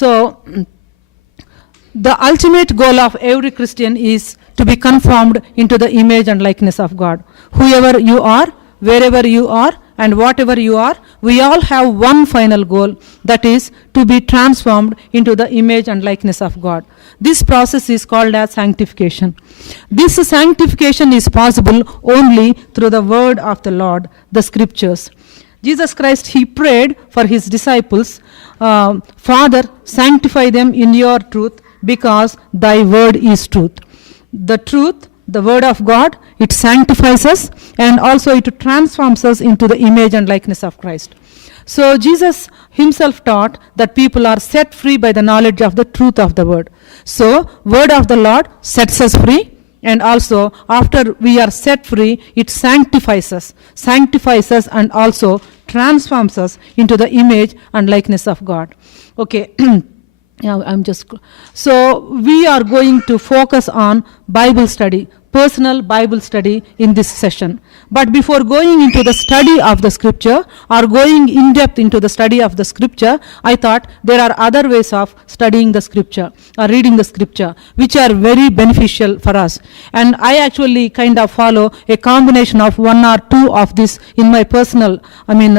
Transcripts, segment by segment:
So the ultimate goal of every Christian is to be conformed into the image and likeness of God. Whoever you are, wherever you are, and whatever you are, we all have one final goal, that is to be transformed into the image and likeness of God. This process is called as sanctification. This sanctification is possible only through the word of the Lord, the scriptures. Jesus Christ, he prayed for his disciples, Father, sanctify them in your truth, because thy word is truth. The truth, the word of God, it sanctifies us, and also it transforms us into the image and likeness of Christ. So Jesus himself taught that people are set free by the knowledge of the truth of the word. So word of the Lord sets us free, and also after we are set free, it sanctifies us and also transforms us into the image and likeness of God. Okay. So we are going to focus on Bible study, personal Bible study in this session. But before going into the study of the scripture or going in depth into the study of the scripture, I thought there are other ways of studying the scripture or reading the scripture which are very beneficial for us. And I actually kind of follow a combination of one or two of this in my personal,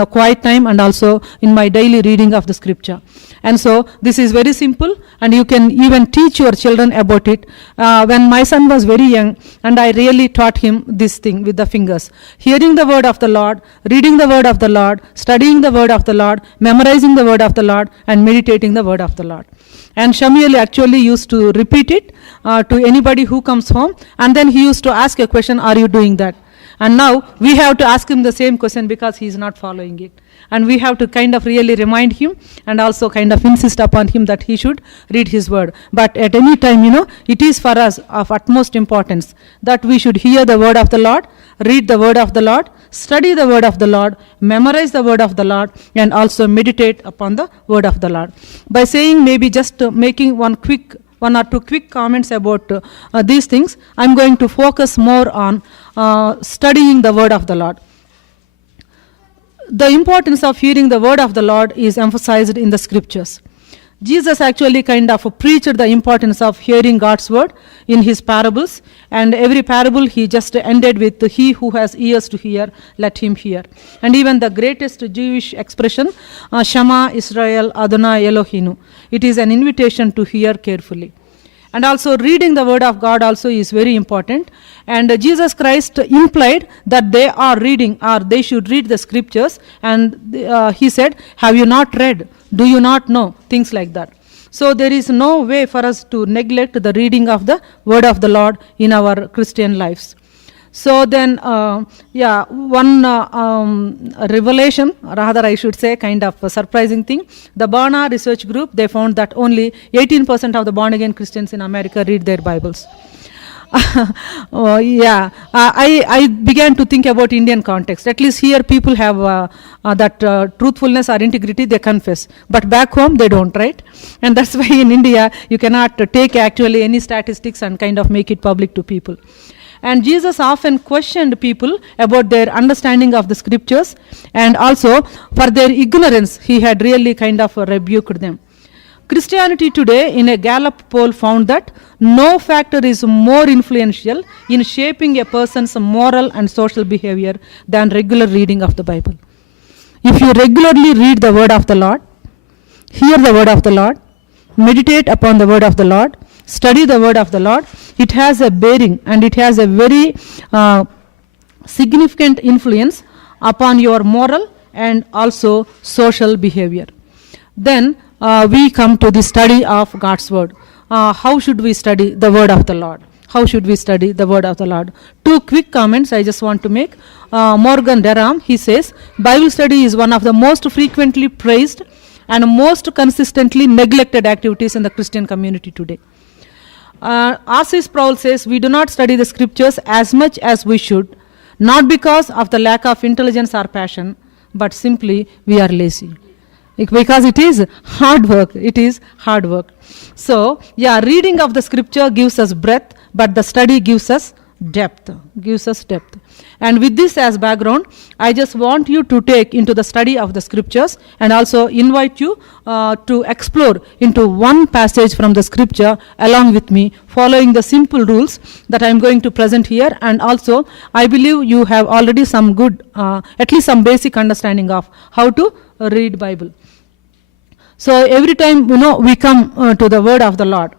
quiet time, and also in my daily reading of the scripture. And so this is very simple, and you can even teach your children about it. When my son was very young, and I really taught him this thing with the fingers. Hearing the word of the Lord, reading the word of the Lord, studying the word of the Lord, memorizing the word of the Lord, and meditating the word of the Lord. And Shamuel actually used to repeat it to anybody who comes home, and then he used to ask a question, are you doing that? And now we have to ask him the same question because he is not following it. And we have to kind of really remind him and also kind of insist upon him that he should read his word. But at any time, it is for us of utmost importance that we should hear the word of the Lord, read the word of the Lord, study the word of the Lord, memorize the word of the Lord, and also meditate upon the word of the Lord. By saying maybe just making one or two quick comments about these things, I'm going to focus more on studying the word of the Lord. The importance of hearing the word of the Lord is emphasized in the scriptures. Jesus actually kind of preached the importance of hearing God's word in his parables, and every parable he just ended with, he who has ears to hear, let him hear. And even the greatest Jewish expression, Shema Israel Adonai Elohinu, it is an invitation to hear carefully. And also reading the word of God also is very important. And Jesus Christ implied that they are reading, or they should read the scriptures. And he said, have you not read? Do you not know? Things like that. So there is no way for us to neglect the reading of the word of the Lord in our Christian lives. So then, one revelation, rather I should say, kind of a surprising thing. The Barna Research Group, they found that only 18% of the born-again Christians in America read their Bibles. I began to think about Indian context. At least here people have that truthfulness or integrity, they confess. But back home, they don't, right? And that's why in India, you cannot take actually any statistics and kind of make it public to people. And Jesus often questioned people about their understanding of the scriptures, and also for their ignorance, he had really kind of rebuked them. Christianity today in a Gallup poll found that no factor is more influential in shaping a person's moral and social behavior than regular reading of the Bible. If you regularly read the word of the Lord, hear the word of the Lord, meditate upon the word of the Lord, study the word of the Lord, it has a bearing and it has a very significant influence upon your moral and also social behavior. Then we come to the study of God's word. How should we study the word of the Lord? How should we study the word of the Lord? Two quick comments I just want to make. Morgan Durham, he says, Bible study is one of the most frequently praised and most consistently neglected activities in the Christian community today. R.C. Sproul says, we do not study the scriptures as much as we should, not because of the lack of intelligence or passion, but simply we are lazy. Because it is hard work. It is hard work. So, reading of the scripture gives us breath, but the study gives us depth, gives us depth. And with this as background, I just want you to take into the study of the scriptures and also invite you to explore into one passage from the scripture along with me, following the simple rules that I am going to present here. And also, I believe you have already some good, at least some basic understanding of how to read Bible. So every time, we come to the word of the Lord,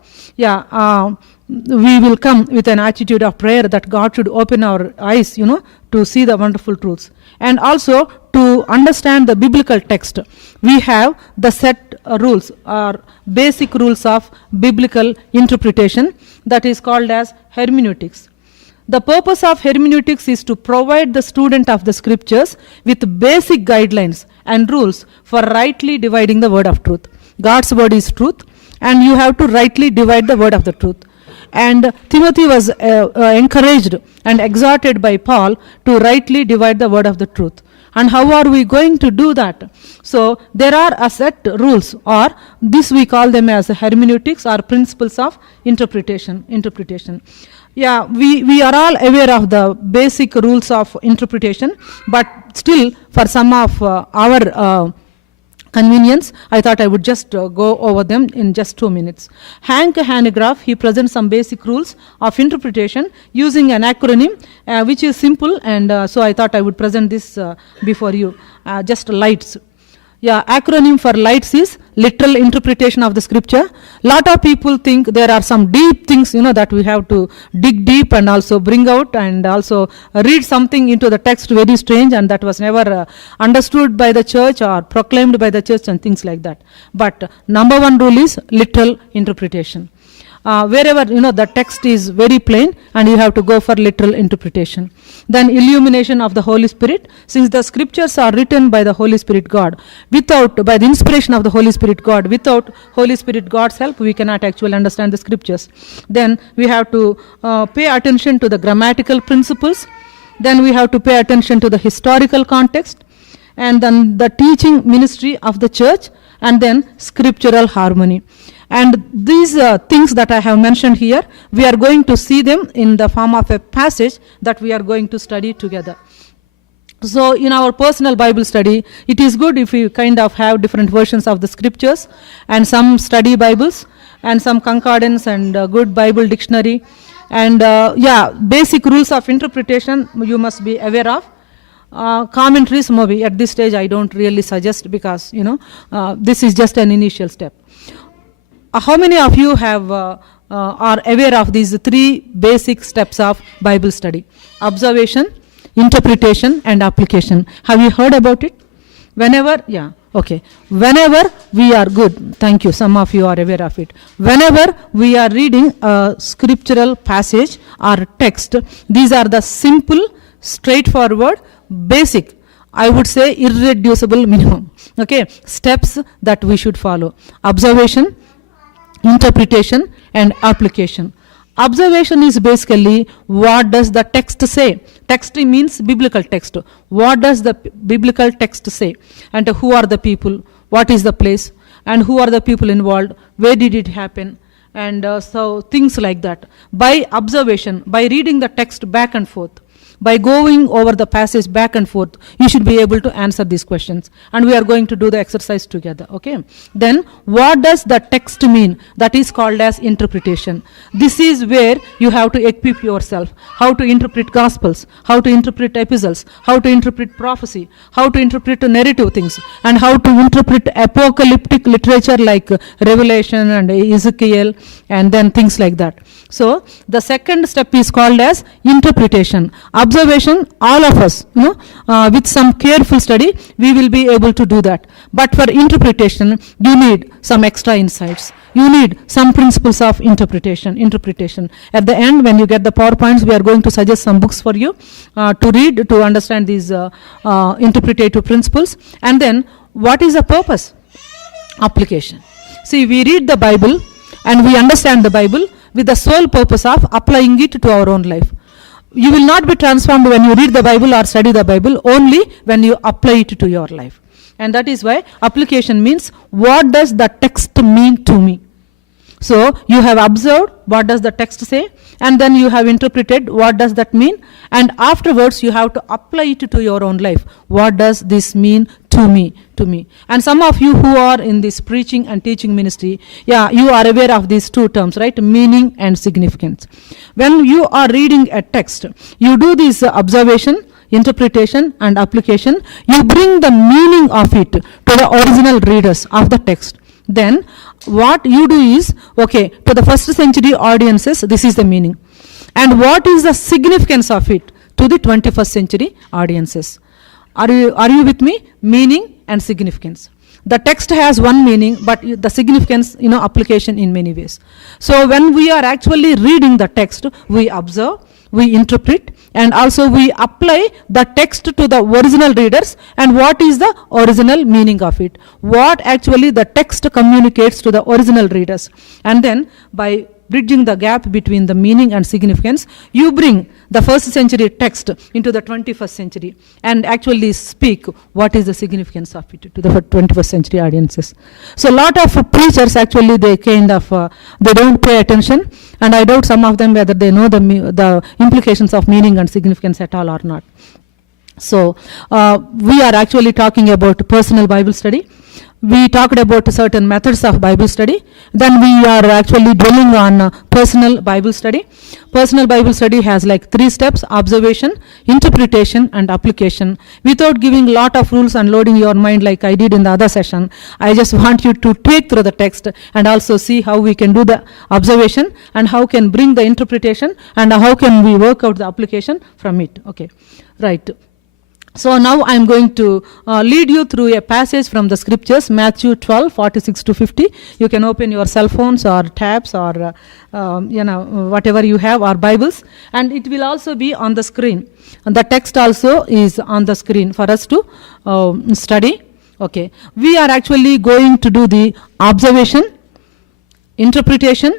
we will come with an attitude of prayer that God should open our eyes, to see the wonderful truths. And also to understand the biblical text, we have the set rules or basic rules of biblical interpretation that is called as hermeneutics. The purpose of hermeneutics is to provide the student of the scriptures with basic guidelines and rules for rightly dividing the word of truth. God's word is truth, and you have to rightly divide the word of the truth. And Timothy was encouraged and exhorted by Paul to rightly divide the word of the truth. And how are we going to do that? So there are a set rules, or this we call them as hermeneutics or principles of interpretation. Yeah, we are all aware of the basic rules of interpretation, but still for some of our convenience, I thought I would just go over them in just 2 minutes. Hank Hanegraaff, he presents some basic rules of interpretation using an acronym which is simple, and so I thought I would present this before you. Just LIGHTS. Yeah, acronym for LIGHTS is literal interpretation of the scripture. Lot of people think there are some deep things, that we have to dig deep and also bring out and also read something into the text very strange, and that was never understood by the church or proclaimed by the church and things like that. But number one rule is literal interpretation. Wherever the text is very plain, and you have to go for literal interpretation. Then illumination of the Holy Spirit, since the scriptures are written by the Holy Spirit God, by the inspiration of the Holy Spirit God, without Holy Spirit God's help, we cannot actually understand the scriptures. Then we have to pay attention to the grammatical principles. Then we have to pay attention to the historical context, and then the teaching ministry of the church, and then scriptural harmony. And these things that I have mentioned here, we are going to see them in the form of a passage that we are going to study together. So in our personal Bible study, it is good if we kind of have different versions of the scriptures and some study Bibles and some concordance and good Bible dictionary. And basic rules of interpretation you must be aware of. Commentaries, maybe at this stage I don't really suggest, because this is just an initial step. How many of you are aware of these 3 basic steps of Bible study? Observation, interpretation, and application. Have you heard about it? Whenever we are good, thank you, some of you are aware of it. Whenever we are reading a scriptural passage or text, these are the simple, straightforward, basic, I would say irreducible minimum, steps that we should follow. Observation, interpretation, and application. Observation is basically, what does the text say? Text means biblical text. What does the biblical text say? And who are the people? What is the place? And who are the people involved? Where did it happen? And so things like that. By observation, by reading the text back and forth, by going over the passage back and forth, you should be able to answer these questions. And we are going to do the exercise together, Then, what does the text mean? That is called as interpretation. This is where you have to equip yourself. How to interpret gospels, how to interpret epistles, how to interpret prophecy, how to interpret narrative things, and how to interpret apocalyptic literature like Revelation and Ezekiel, and then things like that. So, the second step is called as interpretation. Observation, all of us, with some careful study, we will be able to do that. But for interpretation, you need some extra insights. You need some principles of interpretation. At the end, when you get the PowerPoints, we are going to suggest some books for you to read, to understand these interpretative principles. And then, what is the purpose? Application. See, we read the Bible and we understand the Bible with the sole purpose of applying it to our own life. You will not be transformed when you read the Bible or study the Bible, only when you apply it to your life. And that is why application means, what does the text mean to me? So you have observed what does the text say, and then you have interpreted what does that mean, and afterwards you have to apply it to your own life. What does this mean to me? To me. And some of you who are in this preaching and teaching ministry, yeah, you are aware of these two terms, right? Meaning and significance. When you are reading a text, you do this observation, interpretation and application. You bring the meaning of it to the original readers of the text. Then what you do is, okay, to the first century audiences, this is the meaning. And what is the significance of it to the 21st century audiences? Are you with me? Meaning and significance. The text has one meaning, but the significance, application in many ways. So when we are actually reading the text, we observe, we interpret, and also we apply the text to the original readers, and what is the original meaning of it, what actually the text communicates to the original readers. And then by bridging the gap between the meaning and significance, you bring the first century text into the 21st century and actually speak what is the significance of it to the 21st century audiences. So a lot of preachers actually, they kind of, they don't pay attention, and I doubt some of them whether they know the implications of meaning and significance at all or not. So we are actually talking about personal Bible study. We talked about certain methods of Bible study. Then we are actually dwelling on personal Bible study. Personal Bible study has like 3 steps: observation, interpretation and application. Without giving lot of rules and loading your mind like I did in the other session, I just want you to take through the text and also see how we can do the observation and how can bring the interpretation and how can we work out the application from it. Okay, right. So now I am going to lead you through a passage from the scriptures, Matthew 12:46 to 50. You can open your cell phones or tabs or whatever you have, or Bibles, and it will also be on the screen. And the text also is on the screen for us to study. Okay, we are actually going to do the observation, interpretation,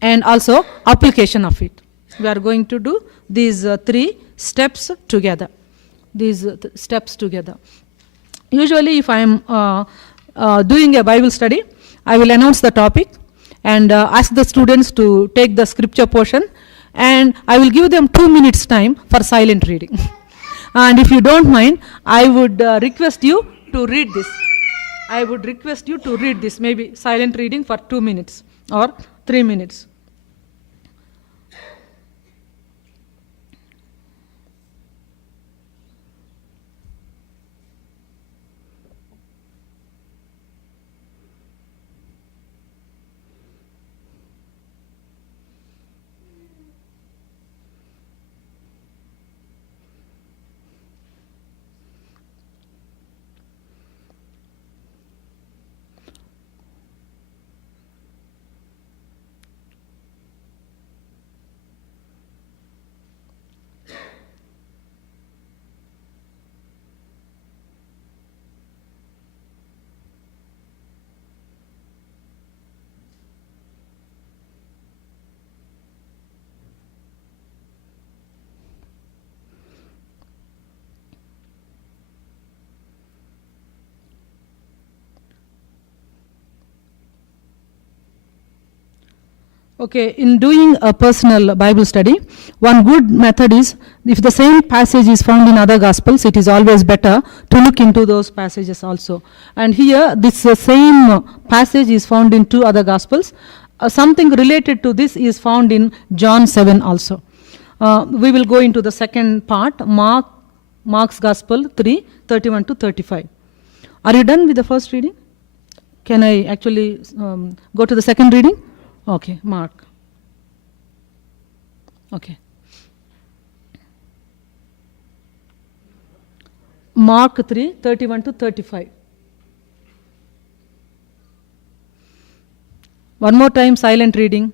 and also application of it. We are going to do these 3 steps together. Steps together. Usually if I am doing a Bible study, I will announce the topic and ask the students to take the scripture portion, and I will give them 2 minutes time for silent reading. And if you don't mind, I would request you to read this. I would request you to read this, maybe silent reading for 2 minutes or 3 minutes. Okay, in doing a personal Bible study, one good method is, if the same passage is found in other Gospels, it is always better to look into those passages also. And here, this same passage is found in 2 other Gospels. Something related to this is found in John 7 also. We will go into the second part, Mark's Gospel 3:31 to 35. Are you done with the first reading? Can I actually go to the second reading? Okay, Mark. Okay. Mark 3:31 to 35. One more time, silent reading.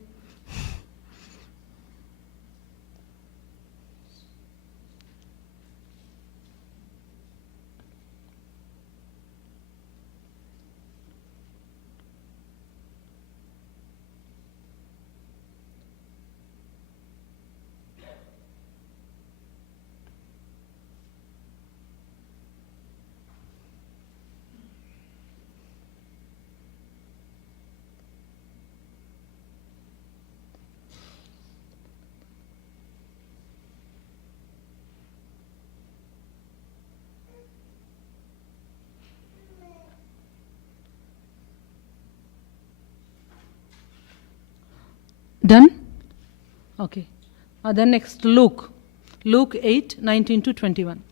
Done? Okay. Then next, Luke. Luke 8:19 to 21.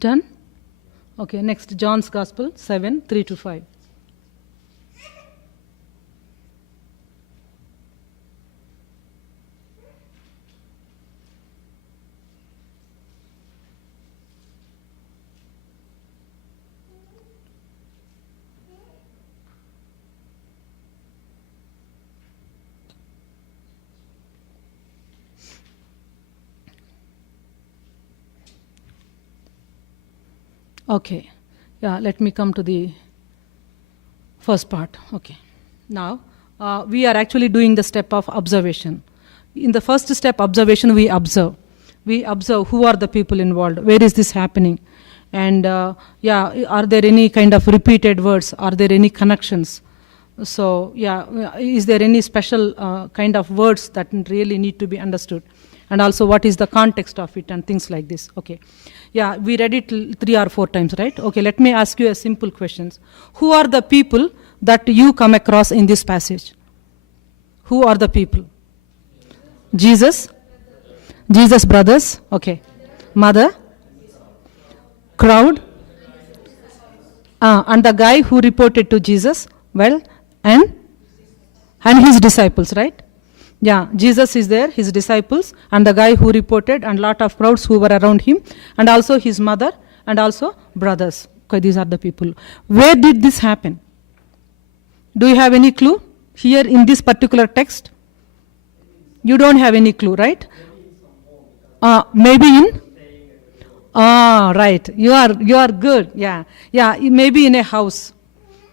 Done? Okay, next, John's Gospel 7:3 to 5. Okay, yeah, let me come to the first part. Okay, now we are actually doing the step of observation. In the first step, observation, we observe. We observe who are the people involved, where is this happening, and yeah, are there any kind of repeated words, are there any connections? So yeah, is there any special kind of words that really need to be understood? And also what is the context of it and things like this. Okay, yeah, we read it 3 or 4 times, right? Okay, let me ask you a simple questions. Who are the people that you come across in this passage? Who are the people? Jesus? Jesus' brothers? Okay. Mother? Crowd? And the guy who reported to Jesus? Well, and his disciples, right? Yeah, Jesus is there, his disciples, and the guy who reported, and lot of crowds who were around him, and also his mother, and also brothers. Okay, these are the people. Where did this happen? Do you have any clue? Here in this particular text? You don't have any clue, right? Maybe in? Right. You are good. Yeah. Yeah, maybe in a house.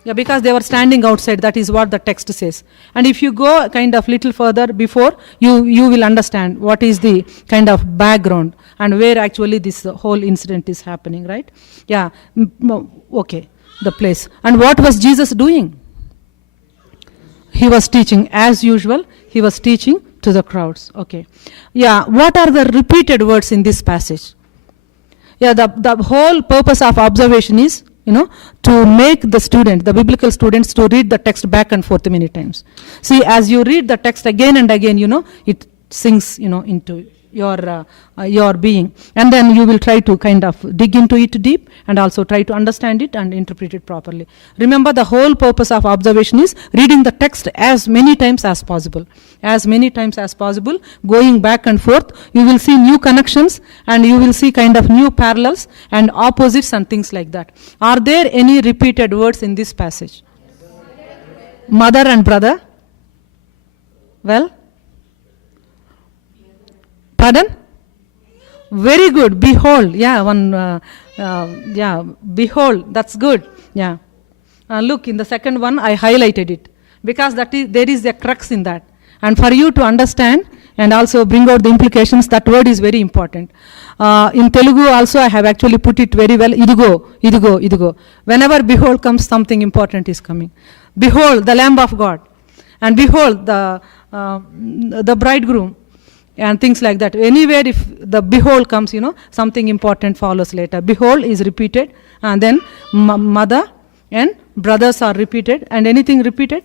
Yeah, because they were standing outside, that is what the text says. And if you go kind of little further before, you will understand what is the kind of background and where actually this whole incident is happening, right? Yeah, okay, the place. And what was Jesus doing? He was teaching, as usual, he was teaching to the crowds, okay. Yeah, what are the repeated words in this passage? Yeah, the whole purpose of observation is, to make the student, the biblical students, to read the text back and forth many times. See, as you read the text again and again, it sinks, into your being. And then you will try to kind of dig into it deep and also try to understand it and interpret it properly. Remember, the whole purpose of observation is reading the text as many times as possible. As many times as possible, going back and forth, you will see new connections and you will see kind of new parallels and opposites and things like that. Are there any repeated words in this passage? Mother and brother? Well? Pardon? Very good. Behold. Yeah, behold. That's good. Yeah. Look, in the second one, I highlighted it because there is a crux in that. And for you to understand and also bring out the implications, that word is very important. In Telugu also, I have actually put it very well. Idigo. Whenever behold comes, something important is coming. Behold, the Lamb of God. And behold, the bridegroom. And things like that. Anywhere if the behold comes, something important follows later. Behold is repeated, and then mother and brothers are repeated. And anything repeated?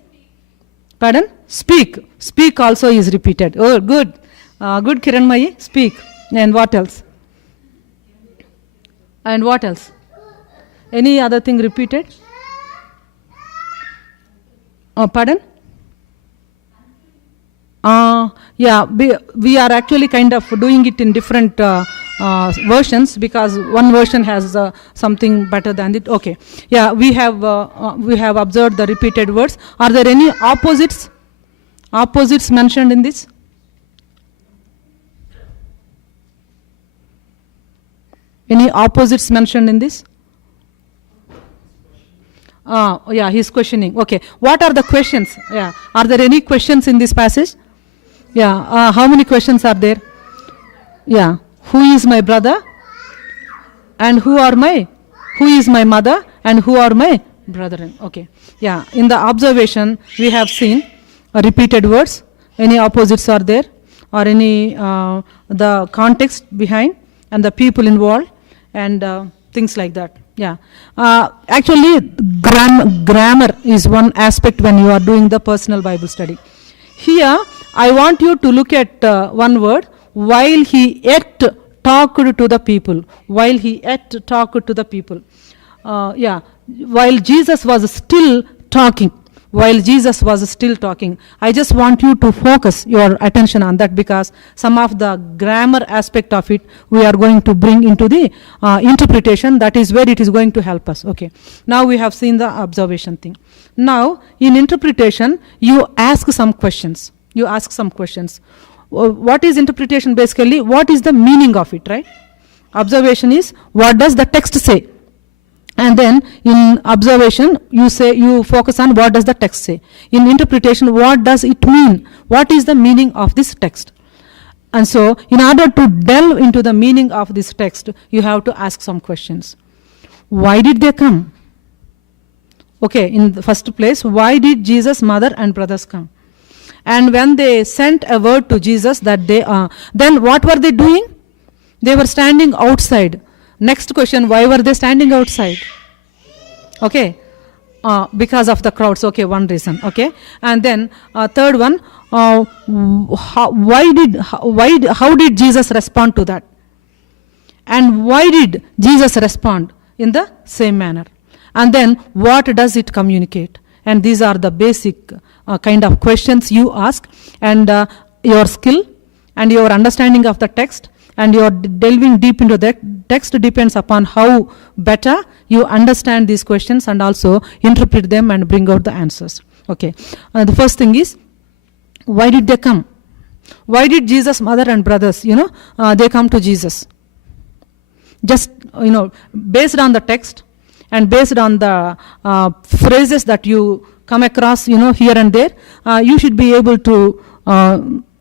Pardon? Speak. Speak also is repeated. Oh, good. Good, Kiranmayi. Speak. And what else? And what else? Any other thing repeated? Oh, pardon? Yeah, we are actually kind of doing it in different versions because one version has something better than it. Okay, yeah, we have observed the repeated words. Are there any opposites? Opposites mentioned in this? Any opposites mentioned in this? Yeah, he's questioning. Okay, what are the questions? Yeah, are there any questions in this passage? Yeah, how many questions are there? Yeah, who is my brother? And who is my mother? And who are my brethren? Okay, yeah, in the observation we have seen repeated words. Any opposites are there? Or any, the context behind and the people involved and things like that. Yeah, actually grammar is one aspect when you are doing the personal Bible study. Here, I want you to look at one word, while he yet talked to the people. While he yet talked to the people. Yeah, while Jesus was still talking. While Jesus was still talking. I just want you to focus your attention on that because some of the grammar aspect of it we are going to bring into the interpretation. That is where it is going to help us. Okay. Now we have seen the observation thing. Now in interpretation you ask some questions. You ask some questions. What is interpretation basically? What is the meaning of it, right? Observation is what does the text say? And then in observation you focus on what does the text say. In interpretation, what does it mean? What is the meaning of this text? And so in order to delve into the meaning of this text, you have to ask some questions. Why did they come? Okay, in the first place, why did Jesus' mother and brothers come? And when they sent a word to Jesus that they then what were they doing? They were standing outside. Next question, why were they standing outside? Okay, because of the crowds. Okay, one reason. Okay, and then third one, how did Jesus respond to that? And why did Jesus respond in the same manner? And then what does it communicate? And these are the basic kind of questions you ask, and your skill and your understanding of the text and your delving deep into that text depends upon how better you understand these questions and also interpret them and bring out the answers. Okay, the first thing is, why did they come? Why did Jesus' mother and brothers, they come to Jesus? Just, based on the text and based on the phrases that you come across, here and there, you should be able to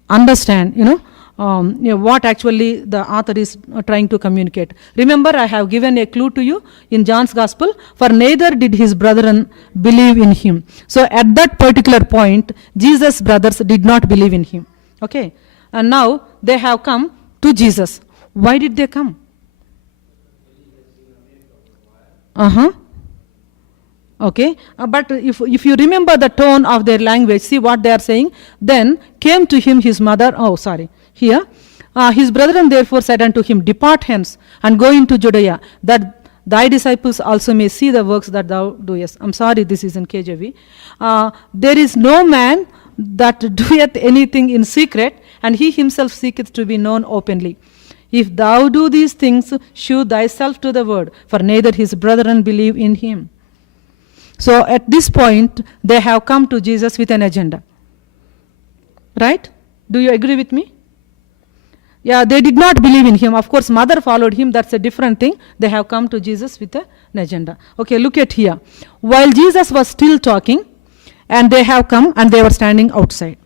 understand, what actually the author is trying to communicate. Remember, I have given a clue to you in John's Gospel, for neither did his brethren believe in him. So at that particular point, Jesus' brothers did not believe in him. Okay, and now they have come to Jesus. Why did they come? Okay, but if you remember the tone of their language, see what they are saying. Then came to him his mother, here, his brethren therefore said unto him, depart hence and go into Judea, that thy disciples also may see the works that thou doest. I'm sorry, this is in KJV. There is no man that doeth anything in secret, and he himself seeketh to be known openly. If thou do these things, shew thyself to the word, for neither his brethren believe in him. So at this point, they have come to Jesus with an agenda. Right? Do you agree with me? Yeah, they did not believe in him. Of course, mother followed him. That's a different thing. They have come to Jesus with an agenda. Okay, look at here. While Jesus was still talking, and they have come and they were standing outside.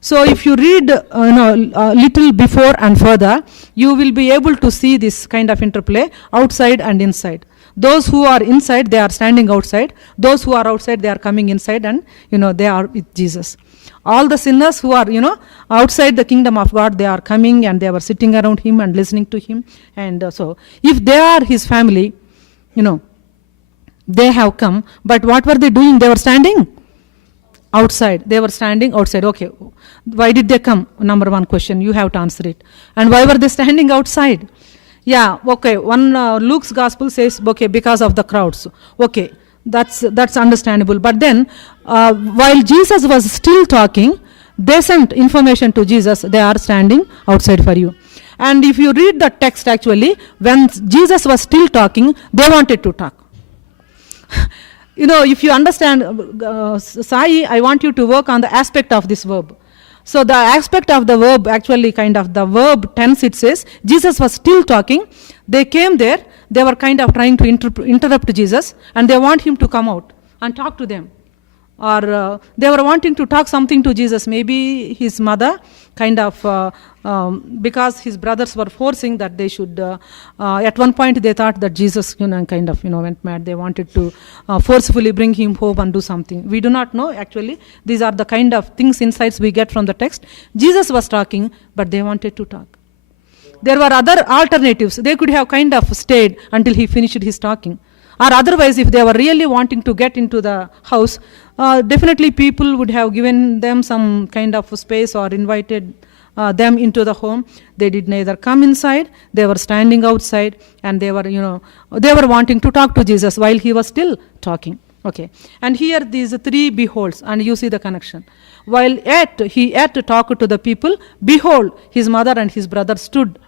So if you read a little before and further, you will be able to see this kind of interplay, outside and inside. Those who are inside, they are standing outside. Those who are outside, they are coming inside, and they are with Jesus. All the sinners who are outside the kingdom of God, they are coming and they were sitting around him and listening to him. And so if they are his family, they have come. But what were they doing? They were standing outside. They were standing outside. Okay, why did they come? Number one question, you have to answer it. And why were they standing outside? Yeah, okay, one Luke's gospel says, okay, because of the crowds. Okay, that's understandable. But then, while Jesus was still talking, they sent information to Jesus, they are standing outside for you. And if you read the text actually, when Jesus was still talking, they wanted to talk. If you understand, Sai, I want you to work on the aspect of this verb. So the aspect of the verb, actually kind of the verb tense, it says, Jesus was still talking. They came there, they were kind of trying to interrupt Jesus, and they want him to come out and talk to them. Or they were wanting to talk something to Jesus, maybe his mother, kind of, because his brothers were forcing that they should, at one point they thought that Jesus, kind of, went mad. They wanted to forcefully bring him home and do something. We do not know, actually. These are the kind of things, insights we get from the text. Jesus was talking, but they wanted to talk. There were other alternatives. They could have kind of stayed until he finished his talking. Or otherwise, if they were really wanting to get into the house, definitely people would have given them some kind of space or invited them into the home. They did neither come inside, they were standing outside, and they were, they were wanting to talk to Jesus while he was still talking. Okay. And here these three beholds, and you see the connection. While he ate to talk to the people, behold, his mother and his brother stood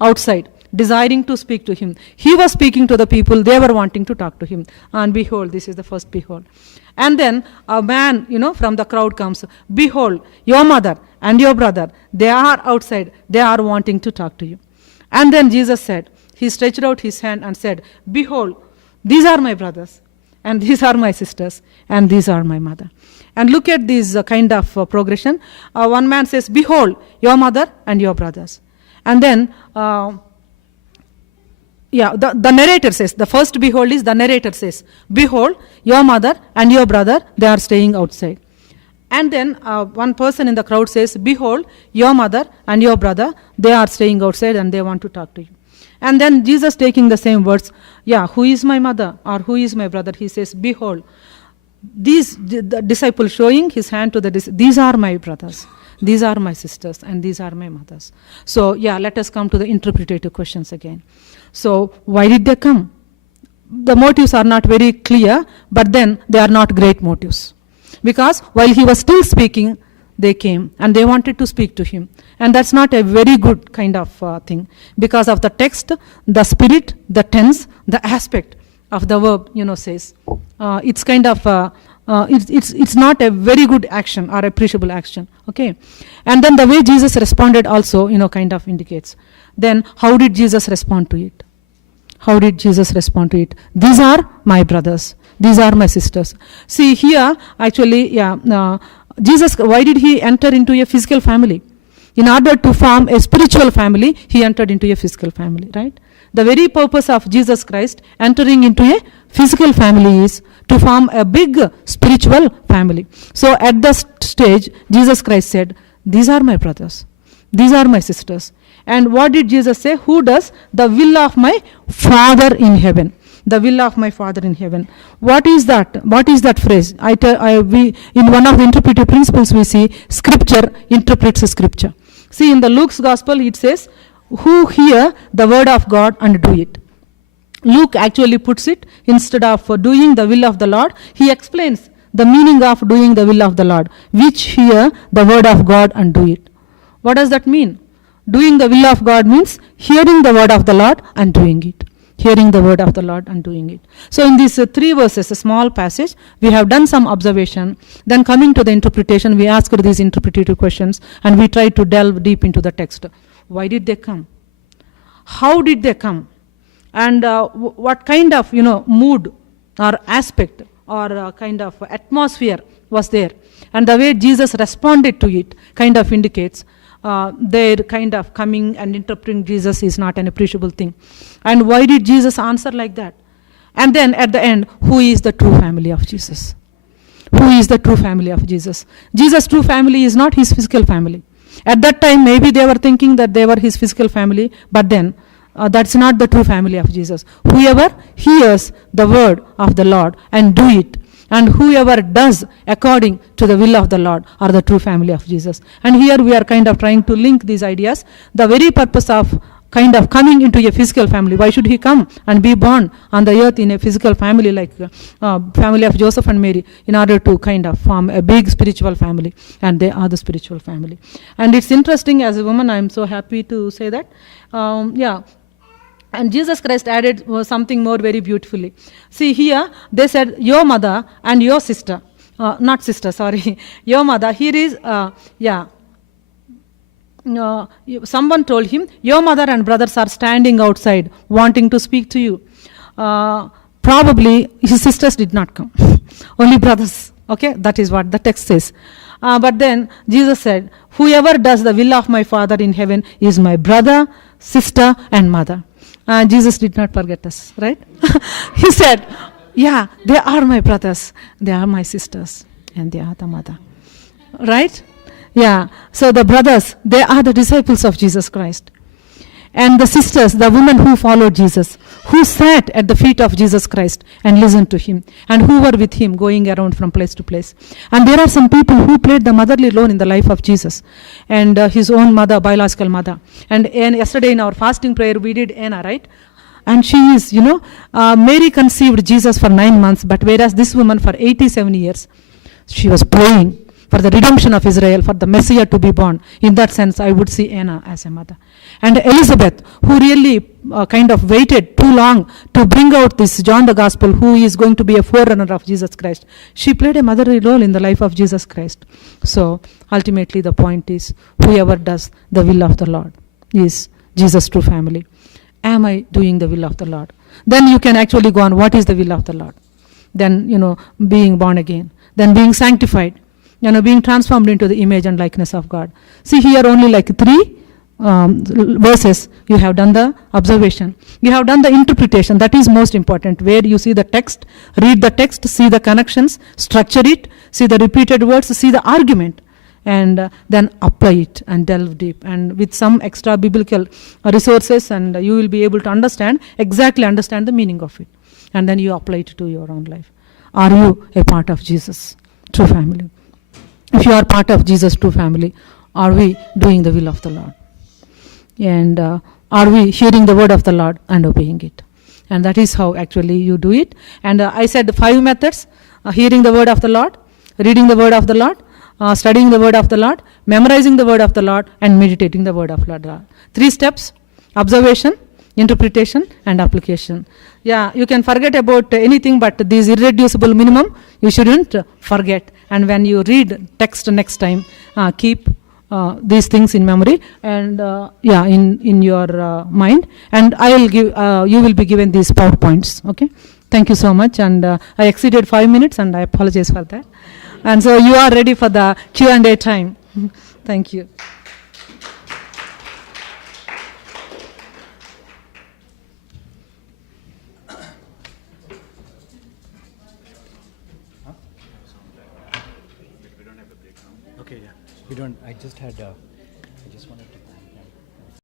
outside, desiring to speak to him. He was speaking to the people, they were wanting to talk to him. And behold, this is the first behold. And then a man, from the crowd comes, behold, your mother and your brother, they are outside, they are wanting to talk to you. And then Jesus said, he stretched out his hand and said, behold, these are my brothers, and these are my sisters, and these are my mother. And look at this kind of progression. One man says, behold, your mother and your brothers. And then, the narrator says, the first behold is the narrator says, behold, your mother and your brother, they are staying outside. And then one person in the crowd says, behold, your mother and your brother, they are staying outside and they want to talk to you. And then Jesus taking the same words, who is my mother or who is my brother? He says, behold, the disciple showing his hand to these are my brothers, these are my sisters, and these are my mothers. So let us come to the interpretative questions again. So why did they come? The motives are not very clear, but then they are not great motives. Because while he was still speaking, they came and they wanted to speak to him. And that's not a very good kind of thing. Because of the text, the spirit, the tense, the aspect of the verb, says. It's kind of, it's not a very good action or appreciable action. Okay. And then the way Jesus responded also, kind of indicates. Then how did Jesus respond to it? How did Jesus respond to it? These are my brothers. These are my sisters. See here, actually, Jesus, why did he enter into a physical family? In order to form a spiritual family, he entered into a physical family, right? The very purpose of Jesus Christ entering into a physical family is to form a big spiritual family. So at the stage, Jesus Christ said, these are my brothers. These are my sisters. And what did Jesus say? Who does the will of my Father in heaven? The will of my Father in heaven. What is that? What is that phrase? We in one of the interpretive principles we see Scripture interprets Scripture. See in the Luke's Gospel it says, who hear the word of God and do it. Luke actually puts it, instead of doing the will of the Lord, he explains the meaning of doing the will of the Lord, which hear the word of God and do it. What does that mean? Doing the will of God means hearing the word of the Lord and doing it. Hearing the word of the Lord and doing it. So in these three verses, a small passage, we have done some observation. Then coming to the interpretation, we asked these interpretative questions and we tried to delve deep into the text. Why did they come? How did they come? And what kind of mood or aspect or kind of atmosphere was there? And the way Jesus responded to it kind of indicates their kind of coming and interpreting Jesus is not an appreciable thing. And why did Jesus answer like that? And then at the end, who is the true family of Jesus? Who is the true family of Jesus? Jesus' true family is not his physical family. At that time, maybe they were thinking that they were his physical family, but then that's not the true family of Jesus. Whoever hears the word of the Lord and do it, and whoever does according to the will of the Lord are the true family of Jesus. And here we are kind of trying to link these ideas. The very purpose of kind of coming into a physical family. Why should he come and be born on the earth in a physical family like family of Joseph and Mary, in order to kind of form a big spiritual family? And they are the spiritual family. And it's interesting, as a woman, I'm so happy to say that. And Jesus Christ added something more very beautifully. See here, they said, your mother and your sister. Not sister, sorry. Your mother. Here is, someone told him, your mother and brothers are standing outside wanting to speak to you. Probably his sisters did not come. Only brothers. Okay, that is what the text says. But then Jesus said, whoever does the will of my Father in heaven is my brother, sister, and mother. Jesus did not forget us, right? He said, yeah, they are my brothers, they are my sisters, and they are the mother. Right? Yeah. So the brothers, they are the disciples of Jesus Christ. And the sisters, the women who followed Jesus, who sat at the feet of Jesus Christ and listened to him, and who were with him going around from place to place. And there are some people who played the motherly role in the life of Jesus, and his own mother, biological mother. And yesterday in our fasting prayer, we did Anna, right? And she is, Mary conceived Jesus for 9 months, but whereas this woman for 87 years, she was praying for the redemption of Israel, for the Messiah to be born. In that sense, I would see Anna as a mother. And Elizabeth, who really kind of waited too long to bring out this John the Gospel, who is going to be a forerunner of Jesus Christ. She played a motherly role in the life of Jesus Christ. So ultimately the point is, whoever does the will of the Lord is Jesus' true family. Am I doing the will of the Lord? Then you can actually go on, what is the will of the Lord? Then, being born again. Then being sanctified. Being transformed into the image and likeness of God. See here only like 3 verses. You have done the observation. You have done the interpretation. That is most important, where you see the text, read the text, see the connections, structure it, see the repeated words, see the argument, and then apply it and delve deep. And with some extra biblical resources, and you will be able to exactly understand the meaning of it. And then you apply it to your own life. Are you a part of Jesus' true family? If you are part of Jesus' true family, are we doing the will of the Lord? And are we hearing the word of the Lord and obeying it? And that is how actually you do it. And I said 5 methods: hearing the word of the Lord, reading the word of the Lord, studying the word of the Lord, memorizing the word of the Lord, and meditating the word of the Lord. 3 steps: observation, interpretation, and application. Yeah, you can forget about anything, but these irreducible minimum, you shouldn't forget. And when you read text next time, keep these things in memory and in your mind. And I will give, you will be given these PowerPoints. Okay. Thank you so much. And I exceeded 5 minutes, and I apologize for that. And so you are ready for the Q&A time. Thank you. Okay, yeah. We don't, I just had, I just wanted